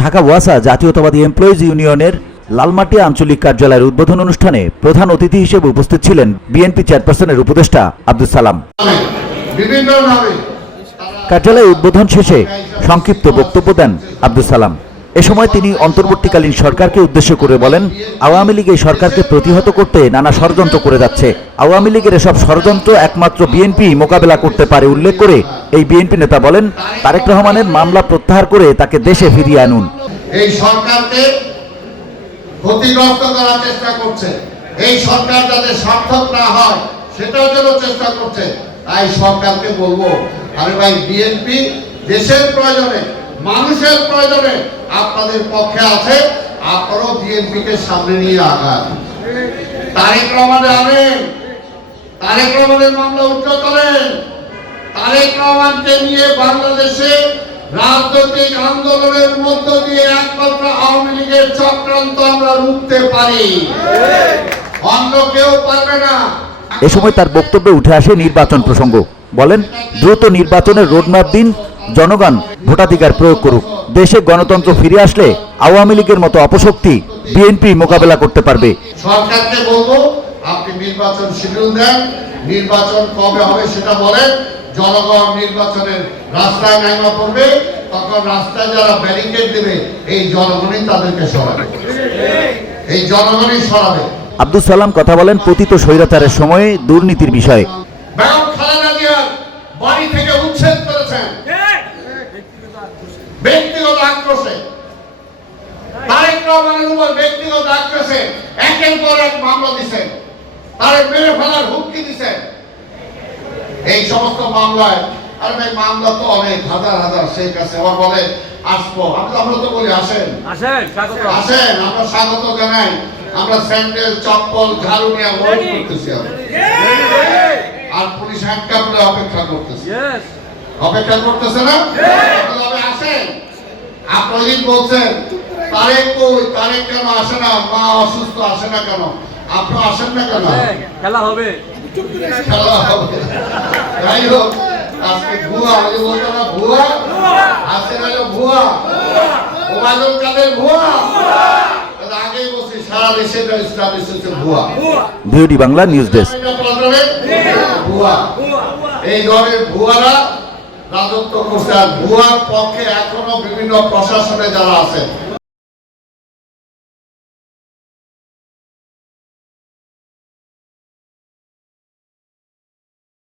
ঢাকা ওয়াসা জাতীয়তাবাদী এমপ্লয়িজ ইউনিয়নের লালমাটিয়া আঞ্চলিক কার্যালয়ের উদ্বোধন অনুষ্ঠানে প্রধান অতিথি হিসেবে উপস্থিত ছিলেন বিএনপি চেয়ারপারসনের উপদেষ্টা আব্দুস সালাম। কার্যালয় উদ্বোধন শেষে সংক্ষিপ্ত বক্তব্য দেন আব্দুস সালাম। এ সময় তিনি অন্তর্বর্তীকালীন সরকারকে উদ্দেশ্য করে বলেন, আওয়ামী লীগ এই সরকারকে প্রতিহত করতে নানা ষড়যন্ত্র করে যাচ্ছে। আওয়ামী লীগের এসব ষড়যন্ত্র একমাত্র বিএনপি মোকাবেলা করতে পারে উল্লেখ করে এই বিএনপি নেতা বলেন, তারেক রহমানের মামলা প্রত্যাহার করে তাকে দেশে ফিরিয়ে আনুন। এই সরকারকে ক্ষতিগ্রস্ত করার চেষ্টা করছে, এই সরকার যাতে সার্থক না হয় সেটার জন্য চেষ্টা করছে। তাই সরকারকে বলবো, আরে ভাই বিএনপি দেশের প্রয়োজনে মানুষের প্রয়োজনে আপনাদের পক্ষে আছে, আপনারাও বিএনপিকে সামনে নিয়ে আগান। তারেক রহমানের আনেন, তারেক রহমানের মামলা উচ্চ করেন। তারেক রহমানকে নিয়ে বাংলাদেশে রাজনৈতিক আন্দোলনের মধ্য দিয়ে একমাত্র আওয়ামী লীগের চক্রান্ত আমরা রুখতে পারি, অন্য কেউ পারবে না। এ সময় তার বক্তব্যে উঠে আসে নির্বাচন প্রসঙ্গ। বলেন, দ্রুত নির্বাচনের রোডম্যাপ দিন, জনগণ ভোটাধিকার প্রয়োগ করুক। দেশে গণতন্ত্র ফিরে আসলে আওয়ামী লীগের মতো অপশক্তি বিএনপি মোকাবেলা করতে পারবে। সরকারকে বলবো, আপনি নির্বাচন শিডিউল দেন, নির্বাচন কবে হবে সেটা বলেন। জনগণ নির্বাচনের রাস্তায় নামা পড়বে, তখন রাস্তায় যারা ব্যারিকেড দেবে এই জনগণই তাদেরকে সরাবে, এই জনগণই সরাবে। আব্দুস সালাম কথা বলেন পতিত স্বৈরাচারের সময়ে দুর্নীতির বিষয়ে। বাড়ি থেকে উচ্ছেদ করেছেন ব্যক্তিগত আক্রোশে, তারেক রহমানের উপর ব্যক্তিগত আক্রোশে একের পর এক মামলা দিচ্ছেন, তারে মেরে ফেলার হুমকি দিচ্ছেন। এই সমস্ত মামলায়, আর ভাই মামলা তো অনেক হাজার হাজার, সেই কাছে আবার বলে আসবো, আমরা তো বলি আসেন আসেন, আমরা স্বাগত জানাই। আমরা স্যান্ডেল চপ্পল ঝাড়ু নিয়ে ওয়েট করতেছি, আর পুলিশ হ্যান্ডকাপ নিয়ে অপেক্ষা করতেছে, অপেক্ষা করতেছে না? আসেন। আপনারা বলছেন তারেক কই, তারেক কেন আসে না, মা অসুস্থ আসে না কেন, আপনি আসেন না কেন? খেলা হবে, খেলা হবে। যাই হোক, আজকে ভুয়া বলতো না, ভুয়া আজকে হলো ভুয়া, ওবায়দুল কাদের ভুয়া। আগেই বলছি সারা দেশে এস্টাবলিশ হচ্ছে ভুয়া। VOD Bangla news desk. ভুয়া, এই ধরনের ভুয়ারা রাজত্ব করছে, আর ভুয়ার পক্ষে এখনো বিভিন্ন প্রশাসনে যারা আছে